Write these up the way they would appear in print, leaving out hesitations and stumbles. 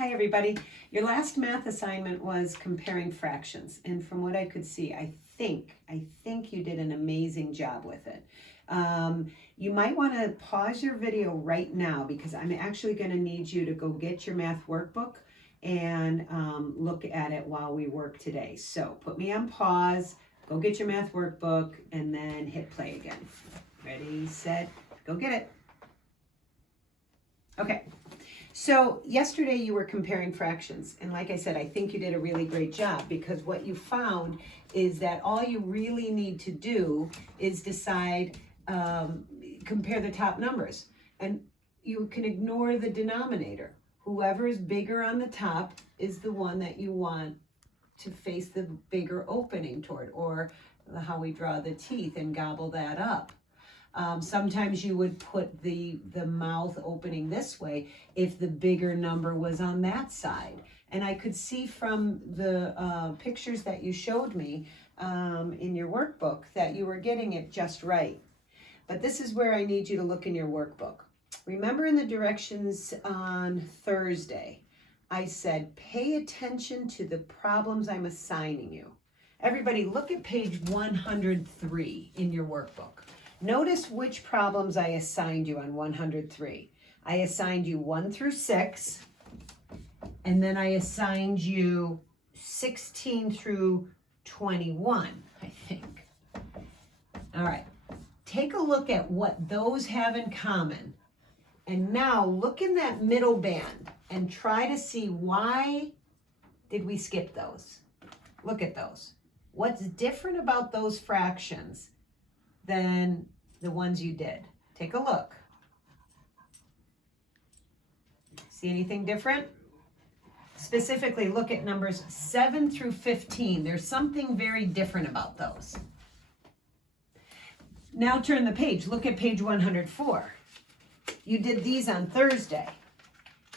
Hi everybody. Your last math assignment was comparing fractions, and from what I could see, I think you did an amazing job with it. You might want to pause your video right now because I'm actually going to need you to go get your math workbook and look at it while we work today. So put me on pause, go get your math workbook, and then hit play again. Ready, set, go get it. Okay. So yesterday you were comparing fractions, and like I said, I think you did a really great job because what you found is that all you really need to do is decide, compare the top numbers, and you can ignore the denominator. Whoever is bigger on the top is the one that you want to face the bigger opening toward, or how we draw the teeth and gobble that up. Sometimes you would put the mouth opening this way if the bigger number was on that side. And I could see from the pictures that you showed me in your workbook that you were getting it just right. But this is where I need you to look in your workbook. Remember in the directions on Thursday, I said, pay attention to the problems I'm assigning you. Everybody, look at page 103 in your workbook. Notice which problems I assigned you on 103. I assigned you 1 through 6, and then I assigned you 16 through 21, I think. All right, take a look at what those have in common. And now look in that middle band and try to see why did we skip those. Look at those. What's different about those fractions than the ones you did? Take a look. See anything different? Specifically, look at numbers 7 through 15. There's something very different about those. Now turn the page. Look at page 104. You did these on Thursday.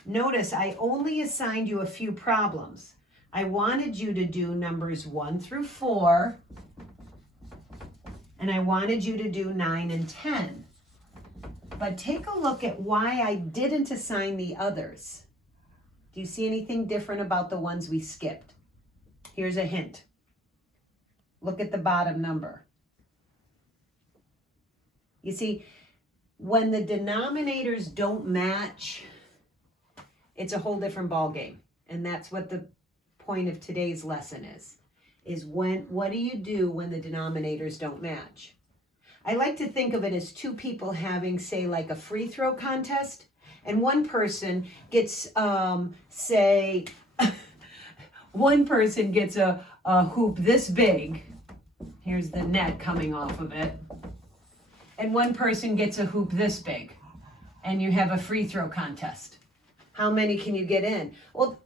Notice I only assigned you a few problems. I wanted you to do numbers 1 through 4, and I wanted you to do 9 and 10. But take a look at why I didn't assign the others. Do you see anything different about the ones we skipped? Here's a hint. Look at the bottom number. You see, when the denominators don't match, it's a whole different ballgame. And that's what the point of today's lesson is what do you do when the denominators don't match? I like to think of it as two people having, say, like a free throw contest, and one person gets, say, one person gets a hoop this big. Here's the net coming off of it. And one person gets a hoop this big, and you have a free throw contest. How many can you get in? Well,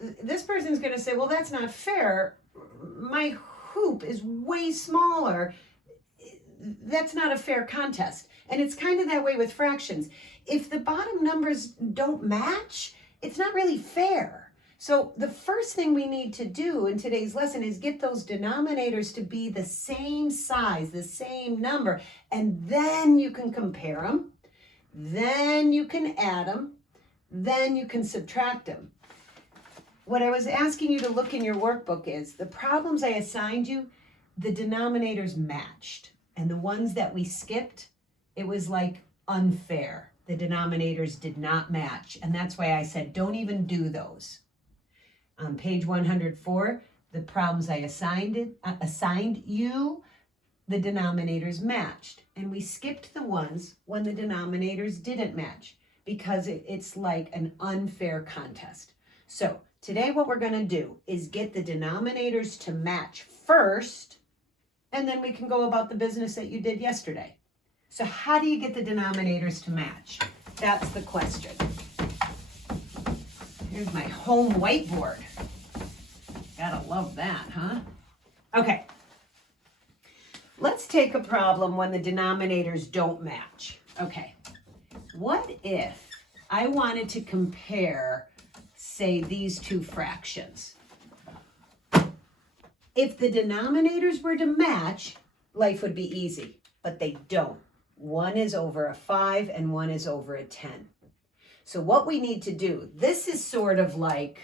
this person's going to say, well, that's not fair. My hoop is way smaller. That's not a fair contest. And it's kind of that way with fractions. If the bottom numbers don't match, it's not really fair. So the first thing we need to do in today's lesson is get those denominators to be the same size, the same number, and then you can compare them, then you can add them, then you can subtract them. What I was asking you to look in your workbook is the problems I assigned you, the denominators matched. And the ones that we skipped, it was like unfair. The denominators did not match. And that's why I said, don't even do those. On page 104, the problems I assigned you, the denominators matched. And we skipped the ones when the denominators didn't match because it's like an unfair contest. So today what we're going to do is get the denominators to match first, and then we can go about the business that you did yesterday. So how do you get the denominators to match? That's the question. Here's my home whiteboard. Gotta love that, huh? Okay. Let's take a problem when the denominators don't match. Okay. What if I wanted to compare, say, these two fractions? If the denominators were to match, life would be easy, but they don't. One is over a 5 and one is over a 10. So what we need to do, this is sort of like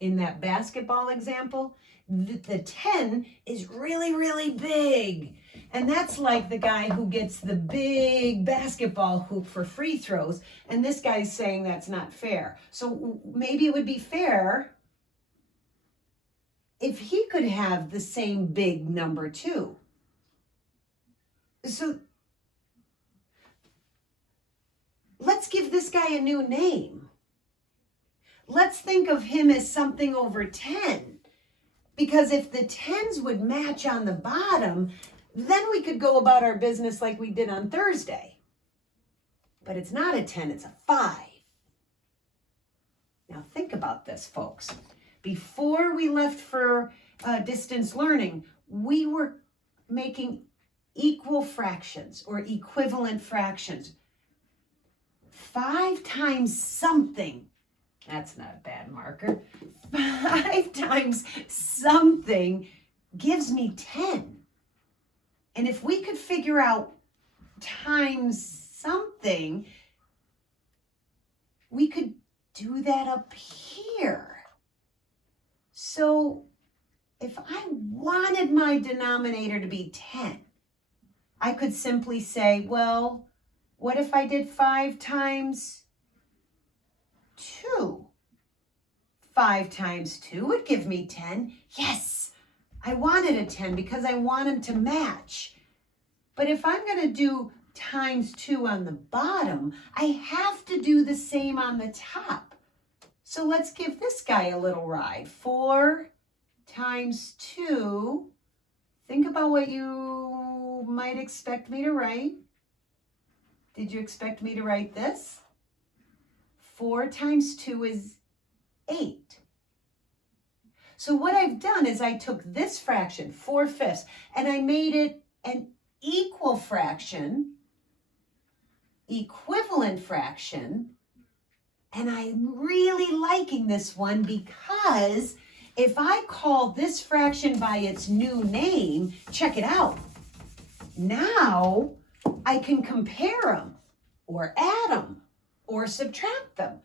in that basketball example, the 10 is really, really big. And that's like the guy who gets the big basketball hoop for free throws. And this guy's saying that's not fair. So maybe it would be fair if he could have the same big number too. So let's give this guy a new name. Let's think of him as something over 10. Because if the 10s would match on the bottom, then we could go about our business like we did on Thursday. But it's not a 10, it's a 5. Now think about this, folks. Before we left for distance learning, we were making equal fractions or equivalent fractions. 5 times something, that's not a bad marker, 5 times something gives me 10. And if we could figure out times something, we could do that up here. So if I wanted my denominator to be 10, I could simply say, well, what if I did 5 times 2? 5 times 2 would give me 10. Yes, I wanted a 10 because I want them to match. But if I'm going to do times 2 on the bottom, I have to do the same on the top. So let's give this guy a little ride. 4 times 2. Think about what you might expect me to write. Did you expect me to write this? 4 times 2 is 8. So what I've done is I took this fraction, 4/5, and I made it an equal fraction, equivalent fraction, and I'm really liking this one because if I call this fraction by its new name, check it out. Now I can compare them or add them or subtract them.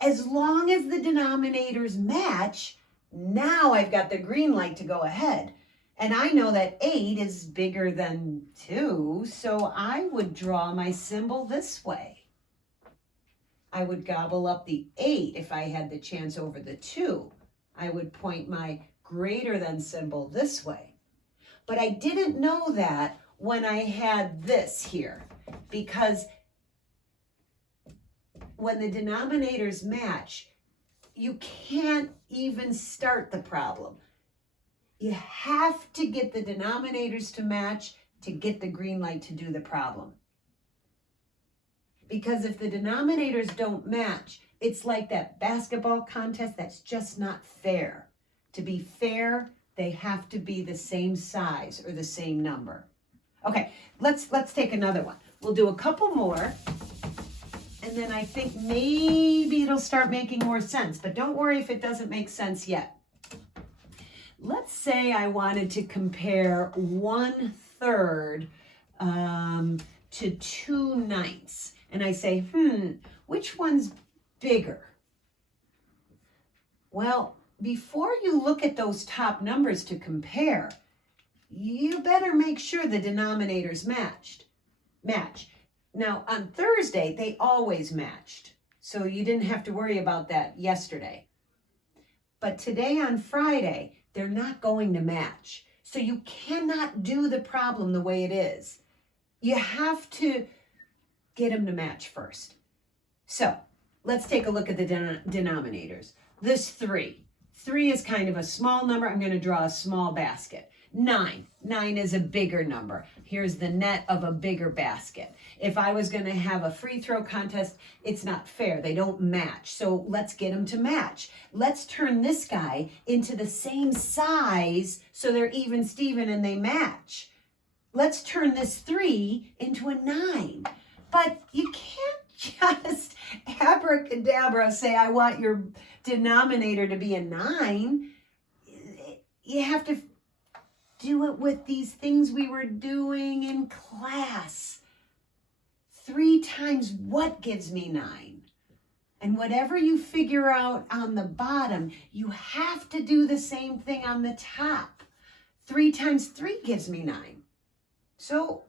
As long as the denominators match, now I've got the green light to go ahead. And I know that 8 is bigger than 2, so I would draw my symbol this way. I would gobble up the 8 if I had the chance over the 2. I would point my greater than symbol this way. But I didn't know that when I had this here, because when the denominators match, you can't even start the problem. You have to get the denominators to match to get the green light to do the problem. Because if the denominators don't match, it's like that basketball contest that's just not fair. To be fair, they have to be the same size or the same number. Okay, let's take another one. We'll do a couple more, and then I think maybe it'll start making more sense. But don't worry if it doesn't make sense yet. Let's say I wanted to compare 1/3 to 2/9. And I say, which one's bigger? Well, before you look at those top numbers to compare, you better make sure the denominators match. Now, on Thursday, they always matched. So you didn't have to worry about that yesterday. But today on Friday, they're not going to match. So you cannot do the problem the way it is. You have to get them to match first. So let's take a look at the denominators. This 3. 3 is kind of a small number. I'm going to draw a small basket. 9. 9 is a bigger number. Here's the net of a bigger basket. If I was going to have a free throw contest, it's not fair. They don't match. So let's get them to match. Let's turn this guy into the same size so they're even Steven and they match. Let's turn this 3 into a 9. But you can't just abracadabra say, I want your denominator to be a 9. You have to do it with these things we were doing in class. 3 times what gives me 9? And whatever you figure out on the bottom, you have to do the same thing on the top. 3 times 3 gives me 9. So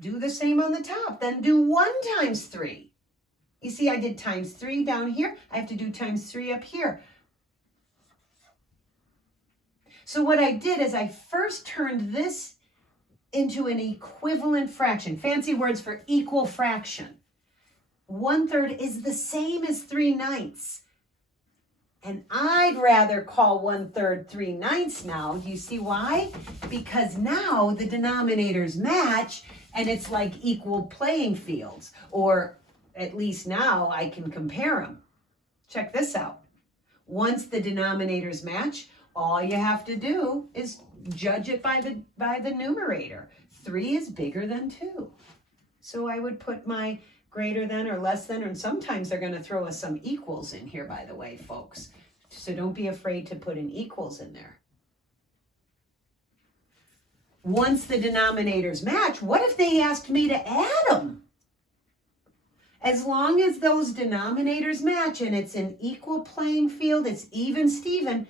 do the same on the top. Then do 1 times 3. You see, I did times 3 down here. I have to do times 3 up here. So what I did is I first turned this into an equivalent fraction. Fancy words for equal fraction. 1/3 is the same as 3/9. And I'd rather call 1/3 3/9 now. Do you see why? Because now the denominators match and it's like equal playing fields. Or at least now I can compare them. Check this out. Once the denominators match, all you have to do is judge it by the numerator. 3 is bigger than 2. So I would put my greater than or less than, and sometimes they're going to throw us some equals in here, by the way, folks. So don't be afraid to put an equals in there. Once the denominators match, what if they asked me to add them? As long as those denominators match and it's an equal playing field, it's even Steven,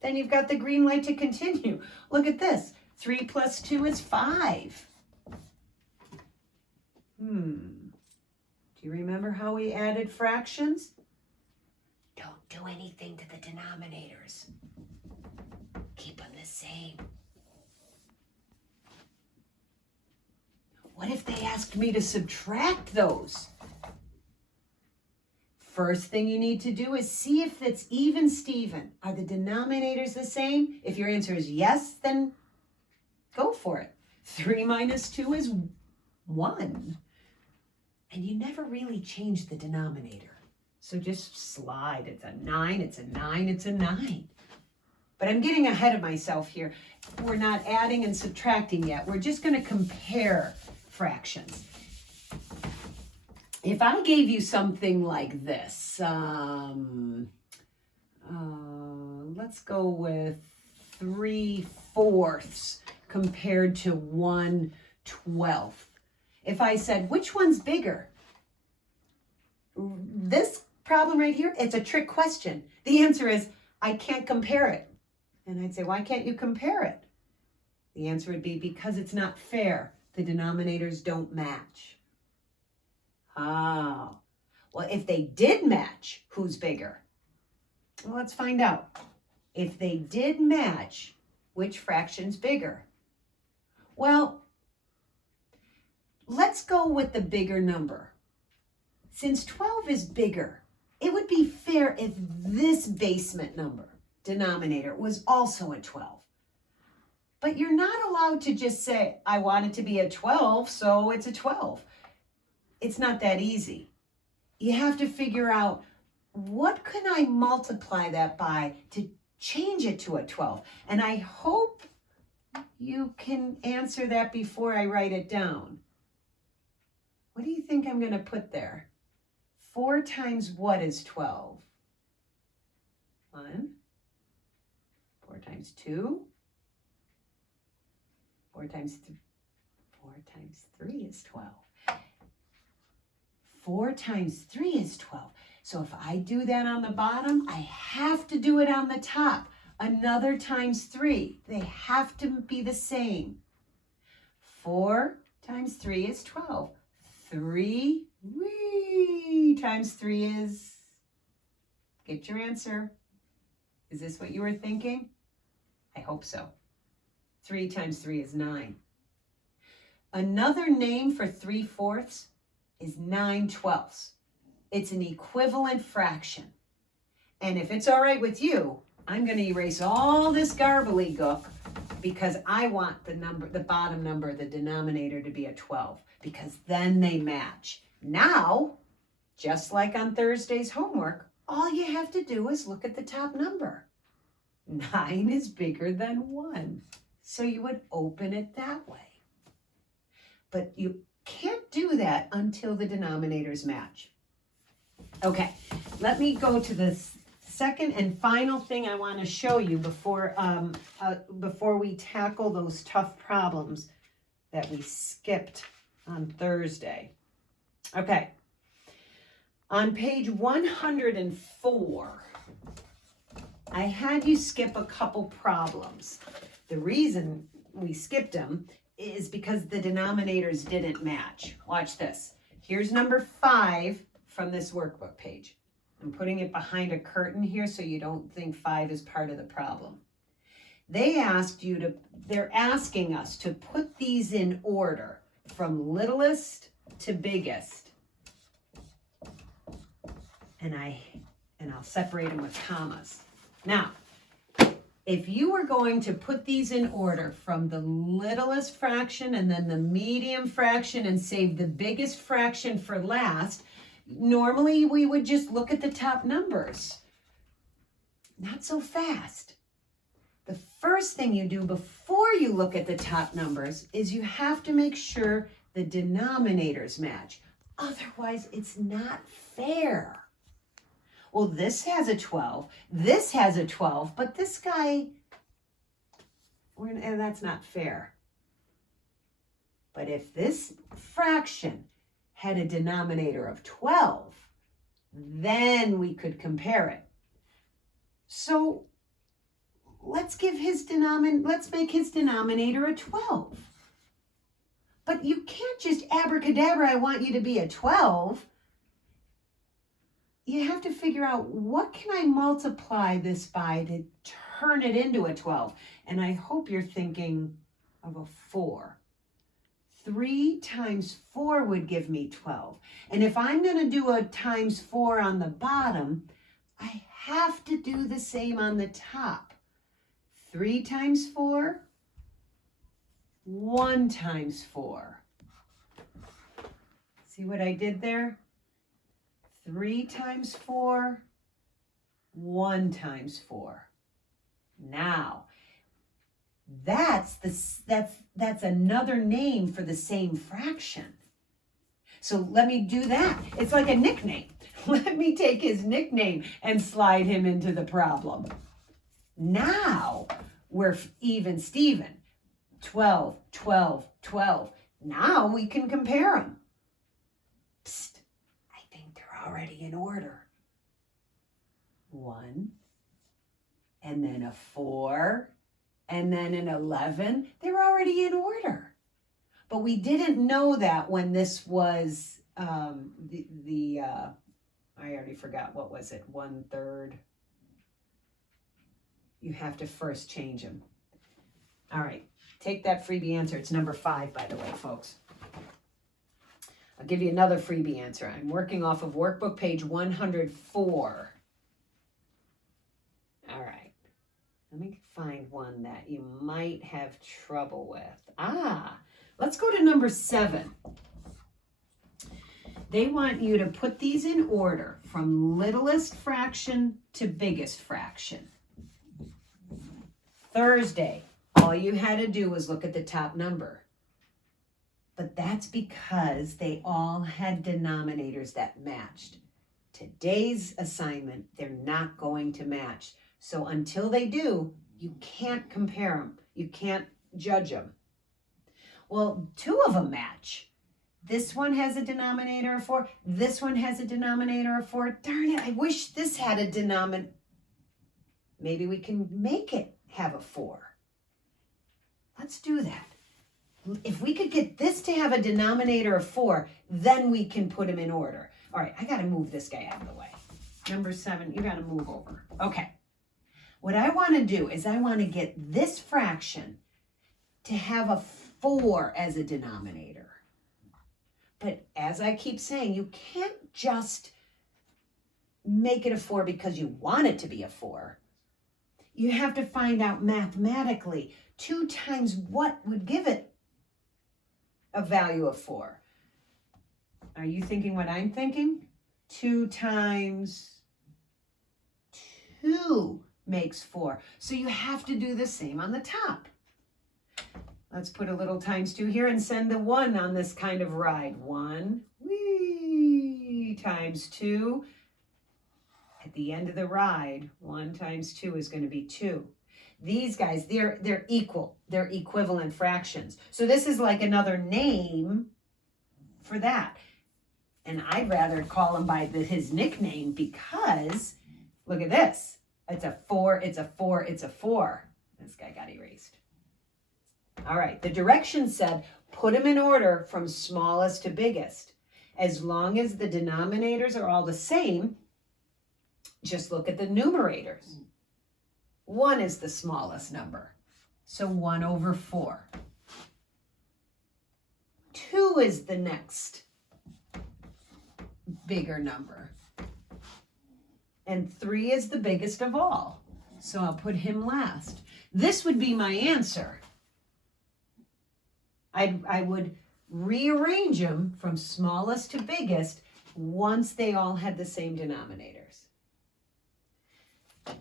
then you've got the green light to continue. Look at this. 3 plus 2 is 5. Do you remember how we added fractions? Don't do anything to the denominators. Keep them the same. What if they asked me to subtract those? First thing you need to do is see if it's even Steven. Are the denominators the same? If your answer is yes, then go for it. 3 minus 2 is 1. And you never really change the denominator. So just slide. It's a 9, it's a 9, it's a 9. But I'm getting ahead of myself here. We're not adding and subtracting yet. We're just going to compare fractions. If I gave you something like this, let's go with 3/4 compared to 1/12. If I said, which one's bigger? This problem right here, it's a trick question. The answer is, I can't compare it. And I'd say, why can't you compare it? The answer would be, because it's not fair. The denominators don't match. Oh, well, if they did match, who's bigger? Well, let's find out. If they did match, which fraction's bigger? Well, let's go with the bigger number. Since 12 is bigger, it would be fair if this basement number, denominator, was also a 12. But you're not allowed to just say, I want it to be a 12, so it's a 12. It's not that easy. You have to figure out, what can I multiply that by to change it to a 12? And I hope you can answer that before I write it down. What do you think I'm going to put there? 4 times what is 12? 1. 4 times 2. 4 times 3 is 12. 4 times 3 is 12. So if I do that on the bottom, I have to do it on the top. Another times 3. They have to be the same. 4 times 3 is 12. 3 times 3 is, get your answer. Is this what you were thinking? I hope so. 3 times 3 is 9. Another name for 3/4 is 9/12. It's an equivalent fraction. And if it's all right with you, I'm going to erase all this garbly-gook because I want the number, the bottom number, the denominator, to be a 12, because then they match. Now, just like on Thursday's homework, all you have to do is look at the top number. 9 is bigger than 1. So you would open it that way. But you can't do that until the denominators match. Okay, let me go to the second and final thing I want to show you before we tackle those tough problems that we skipped on Thursday. Okay, On page 104, I had you skip a couple problems. The reason we skipped them is because the denominators didn't match. Watch this. Here's number 5 from this workbook page. I'm putting it behind a curtain here so you don't think 5 is part of the problem. They're asking us to put these in order from littlest to biggest. And I'll separate them with commas. Now, if you were going to put these in order from the littlest fraction and then the medium fraction and save the biggest fraction for last, normally we would just look at the top numbers. Not so fast. The first thing you do before you look at the top numbers is you have to make sure the denominators match. Otherwise, it's not fair. Well, this has a 12, this has a 12, but this guy, that's not fair. But if this fraction had a denominator of 12, then we could compare it. So let's make his denominator a 12. But you can't just abracadabra, I want you to be a 12. You have to figure out, what can I multiply this by to turn it into a 12? And I hope you're thinking of a 4. 3 times 4 would give me 12. And if I'm going to do a times 4 on the bottom, I have to do the same on the top. 3 times 4, 1 times 4. See what I did there? 3 times 4, 1 times 4. Now, that's another name for the same fraction. So let me do that. It's like a nickname. Let me take his nickname and slide him into the problem. Now we're even Steven. 12, 12, 12. Now we can compare them. Psst. Already in order. 1, and then a 4, and then an 11. They're already in order. But we didn't know that when this was I already forgot, what was it? 1/3. You have to first change them. All right, take that freebie answer. It's number 5, by the way, folks. I'll give you another freebie answer. I'm working off of workbook page 104. All right. Let me find one that you might have trouble with. Let's go to number 7. They want you to put these in order from littlest fraction to biggest fraction. Thursday, all you had to do was look at the top number. But that's because they all had denominators that matched. Today's assignment, they're not going to match. So until they do, you can't compare them. You can't judge them. Well, 2 of them match. This one has a denominator of 4. This one has a denominator of 4. Darn it, I wish this had a denominator. Maybe we can make it have a 4. Let's do that. If we could get this to have a denominator of 4, then we can put them in order. All right, I got to move this guy out of the way. Number 7, you got to move over. Okay. What I want to do is I want to get this fraction to have a 4 as a denominator. But as I keep saying, you can't just make it a 4 because you want it to be a 4. You have to find out mathematically 2 times what would give it a value of 4. Are you thinking what I'm thinking? 2 times 2 makes 4. So you have to do the same on the top. Let's put a little times 2 here and send the 1 on this kind of ride. 1, whee, times 2. At the end of the ride, 1 times 2 is going to be 2. These guys, they're equal. They're equivalent fractions. So this is like another name for that. And I'd rather call him by his nickname because, look at this. It's a 4, it's a 4, it's a 4. This guy got erased. All right, the directions said, put them in order from smallest to biggest. As long as the denominators are all the same, just look at the numerators. 1 is the smallest number, so 1 over 4. 2 is the next bigger number. And 3 is the biggest of all, so I'll put him last. This would be my answer. I would rearrange them from smallest to biggest once they all had the same denominators.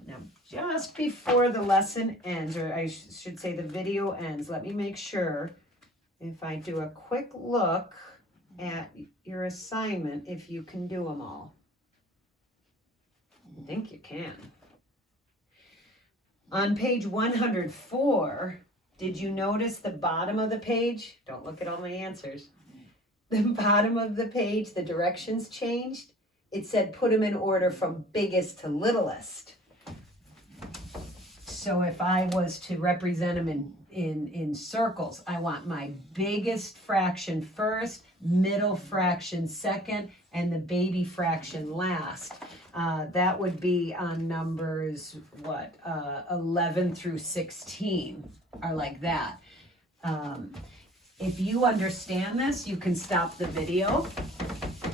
Now, just before the lesson ends, or I should say the video ends, let me make sure if I do a quick look at your assignment, if you can do them all. I think you can. On page 104, did you notice the bottom of the page? Don't look at all my answers. The bottom of the page, the directions changed. It said put them in order from biggest to littlest. So if I was to represent them in circles, I want my biggest fraction first, middle fraction second, and the baby fraction last. That would be on numbers, 11 through 16 are like that. If you understand this, you can stop the video.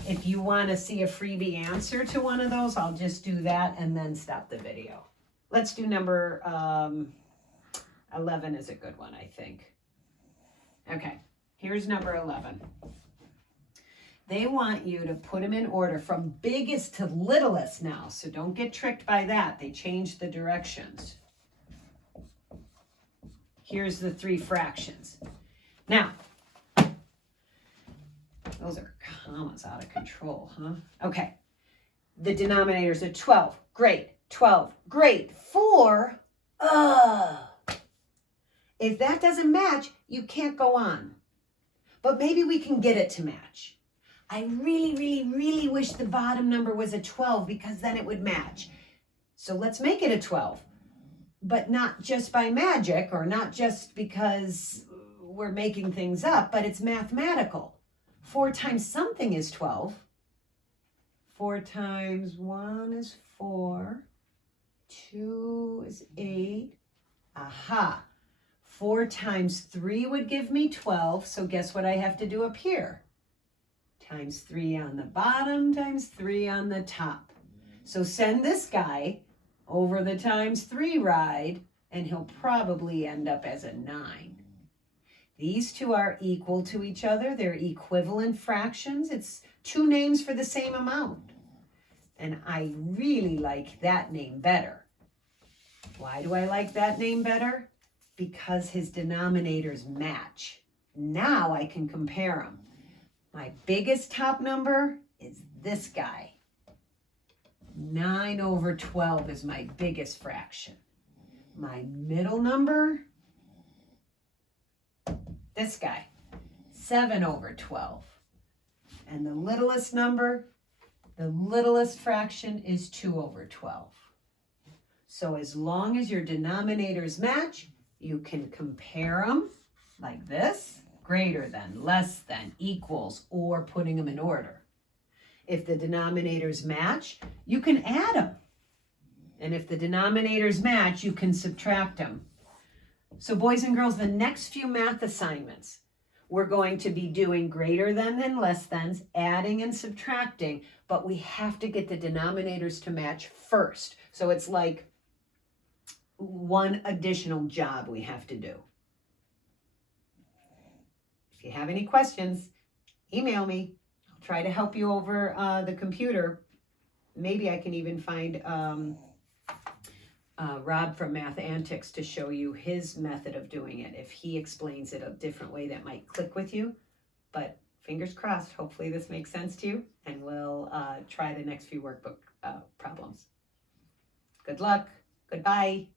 If you want to see a freebie answer to one of those, I'll just do that and then stop the video. Let's do number 11 is a good one, I think. Okay, here's number 11. They want you to put them in order from biggest to littlest now, so don't get tricked by that. They changed the directions. Here's the 3 fractions. Now, those are commas out of control, huh? Okay, the denominators are 12, great. 12, great. 4, if that doesn't match, you can't go on. But maybe we can get it to match. I really, really, really wish the bottom number was a 12 because then it would match. So let's make it a 12. But not just by magic or not just because we're making things up, but it's mathematical. 4 times something is 12. 4 times 1 is 4. 2 is 8. Aha. 4 times 3 would give me 12. So guess what I have to do up here? Times 3 on the bottom times 3 on the top. So send this guy over the times 3 ride, and he'll probably end up as a 9. These two are equal to each other. They're equivalent fractions. It's 2 names for the same amount. And I really like that name better. Why do I like that name better? Because his denominators match. Now I can compare them. My biggest top number is this guy. 9 over 12 is my biggest fraction. My middle number, this guy, 7 over 12. And the littlest number, the littlest fraction is 2 over 12. So as long as your denominators match, you can compare them like this, greater than, less than, equals, or putting them in order. If the denominators match, you can add them. And if the denominators match, you can subtract them. So boys and girls, the next few math assignments, we're going to be doing greater than and less thans, adding and subtracting, but we have to get the denominators to match first. So it's like one additional job we have to do. If you have any questions, email me. I'll try to help you over the computer. Maybe I can even find Rob from Math Antics to show you his method of doing it. If he explains it a different way, that might click with you. But fingers crossed, hopefully this makes sense to you, and we'll try the next few workbook problems. Good luck. Goodbye.